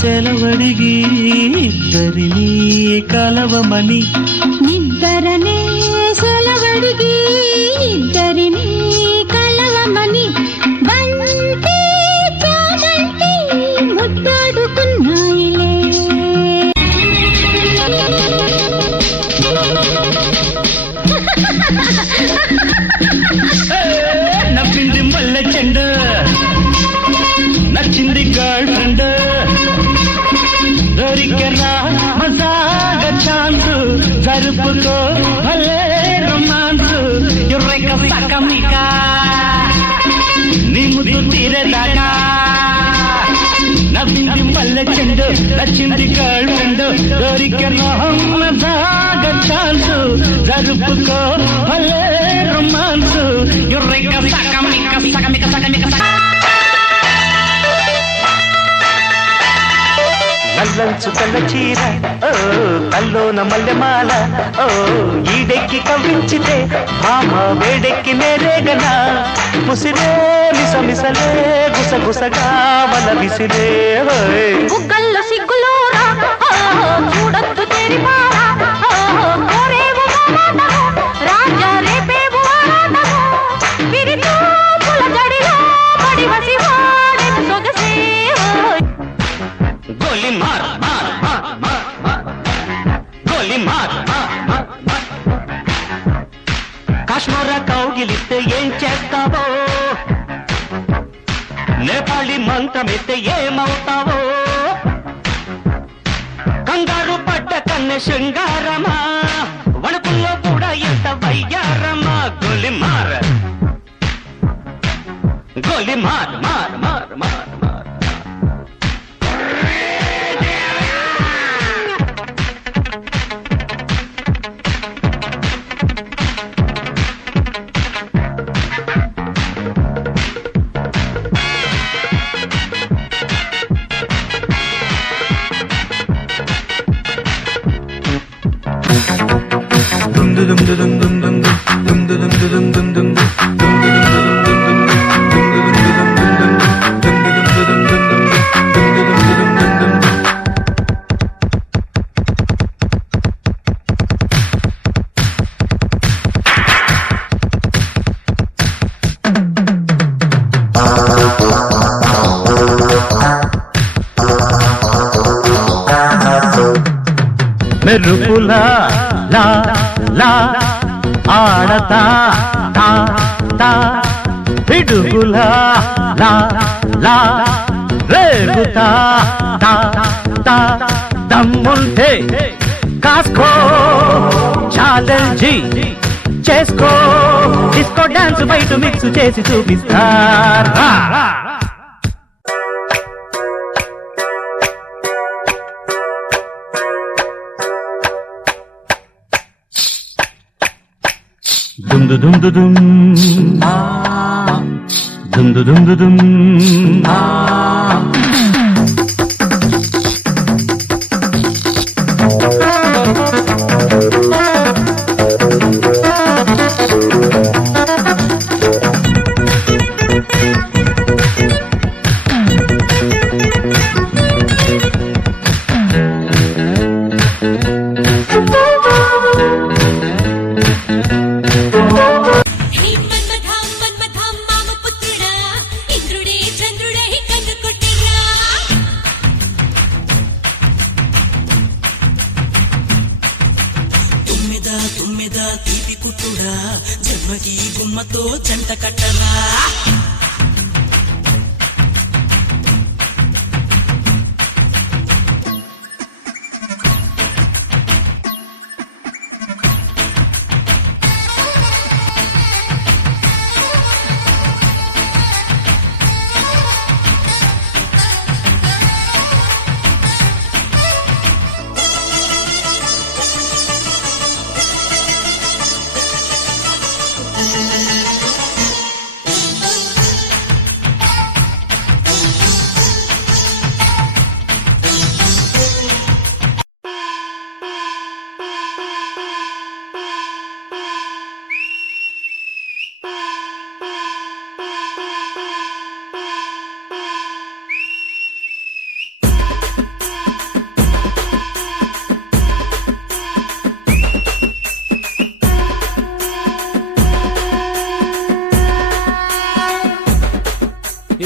సెలవడిగి ఇద్దరిని కలవమని నిద్దరనే సెలవడిగి ఇద్దరిని కలవమని బంతి చామంతి ముద్దాడుకున్నాయిలే. నవ్వింది మల్లె చెండు, నచ్చింది గర్ల్ ఫ్రెండ్, దొరికరా మజాగ ఛాన్స్, జరుపుకో భలే రొమాన్స్, ఎర్రెక సకమిక నీ ముద్దు తీరేదాకా. నవ్వింది మల్లె చెండు, నచ్చింది గర్ల్ ఫ్రెండ్, దొరికరా మజాగ ఛాన్స్, జరుపుకో భలే రొమాన్స్, ఎర్రెక సకమిక సకమిక సకమిక సక. నల్లంచు కళ్ళ చీర ఓ కల్లోన మల్లెమాల ఓ ఈడెక్కి కవ్వించితే మామ వేడెక్కి నేరేగనా. ముసిరే మిసమిసలే గుసగుసగా వల విసిరే బుగ్గల్లో సిగ్గులోరా చూడొద్దు తెరిపారా కోరేవు రాజా రేపేవు విరితో పుల జడిలో పడి వసి వాడెను సొగసే. గోలి మార్ మార్ మార్ మార్ మార్ గోలి మార్ కాశ్మీర కౌగిలిస్తే ఏం చేస్తావో, నేపాళి మంత్రమిస్తే ఏమవుతావో, కంగారు పడ్డ కన్నె శృంగారమా, వణుకుల్లో కూడా ఎంత వయ్యారమా. గోలి మార్ గోలి మార్ మార్ మార్ మార్ మార్. మెరుపులా లా లా ఆడతా తా తా, పిడుగులా లా లా రేగుతా తా తా, దమ్ముంటే కాస్కో ఛాలెంజీ చేసుకో, డిస్కో డాన్స్ బయట మిక్స్ చేసి చూపిస్తారా. దుమ్ దుమ్ దుమ్ దుమ్ దుమ్ దుమ్ దుమ్. తుమ్మెద తీపి కుట్టుడా జన్మకి గుమ్మతో జంట కట్టరా.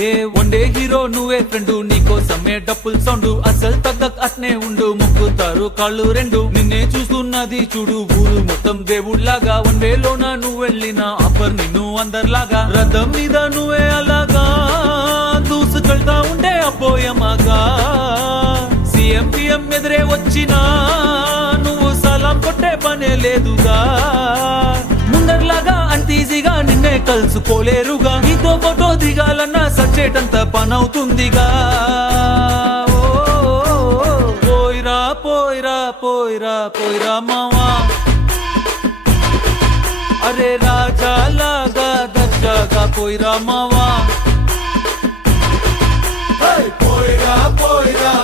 ఏ వన్డే హీరో నువ్వే ఫ్రెండు, నీకోసమే డప్పుల్ సౌండ్, అసలు తగ్గక్ అట్నే ఉండు, మొక్కుతారు కాళ్ళు రెండు, నిన్నే చూస్తున్నది చూడు ఊరు మొత్తం దేవుళ్లాగా, వన్ వేలోన నువ్వు వెళ్ళిన ఆఫర్ నిన్ను అందరిలాగా, రథం మీద నువ్వే అలాగా దూసుకెళ్తా ఉండే అపోయమాగా, సీఎం పిఎం ఎదురే వచ్చినా నువ్వు సలాం కొట్టే పనే లేదుగా, ముందర్లాగా అంత ఈజీగా నిన్నే కలుసుకోలేరుగా, నీతో ఫోటో దిగాలన్నా సచ్చేటంత పనవుతుందిగా. పోయిరా పోయిరా పోయిరా పోయిరా మావా, అరే రాజా లాగా దర్జాగా పోయిరా మావా, పోయిరా పోయిరా